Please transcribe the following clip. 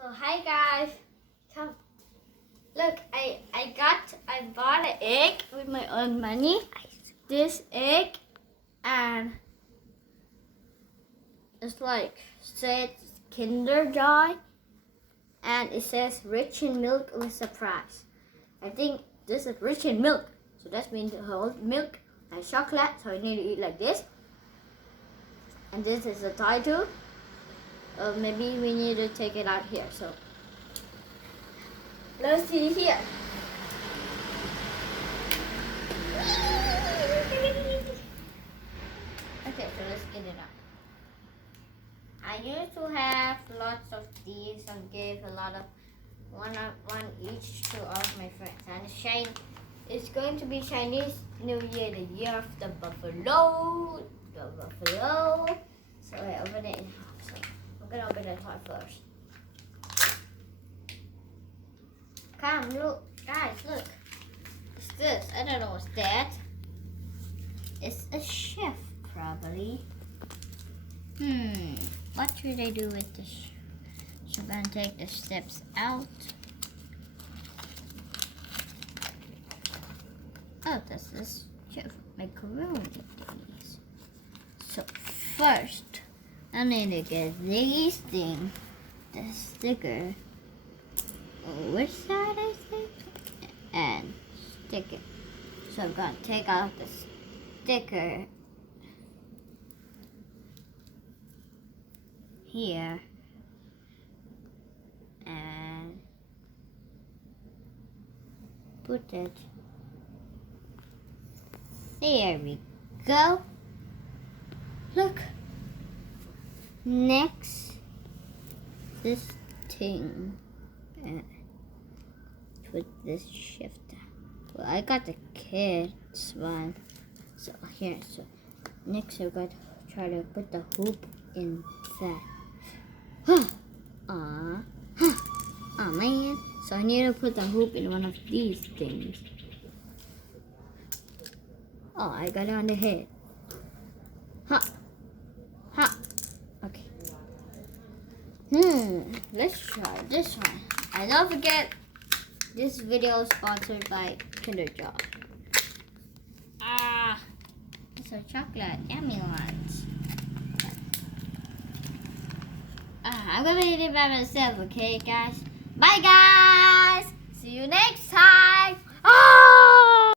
So hi guys, come look. I bought an egg with my own money. This egg, and it's like says Kinder Joy, and it says rich in milk with surprise. I think this is rich in milk, so that means the whole milk and chocolate. So you need to eat like this. And this is the title. Maybe we need to take it out here. So let's see here. Okay, so let's get it out. I used to have lots of these and gave a lot of one each to all of my friends. And it's going to be Chinese New Year, the year of the buffalo. The buffalo. So I open it in half. So I'm gonna open it half first. Come, look, guys, look. What's this? I don't know what's that. It's a chef, probably. What should I do with this? So I'm gonna take the steps out. Oh, that's this chef macaroni thingies. So first, I need to get these things, the sticker, which side I think, and stick it. So I'm gonna take out the sticker here and put it. There we go. Look. Next, this thing. Put this shifter. Well, I got the kids one. So here. So next, I got to try to put the hoop in that. Aw man. So I need to put the hoop in one of these things. Oh, I got it on the head. Okay. Let's try this one. And don't forget, this video is sponsored by Kinder Joy. It's a chocolate, yummy ones. I'm gonna eat it by myself, okay, guys? Bye, guys. See you next time.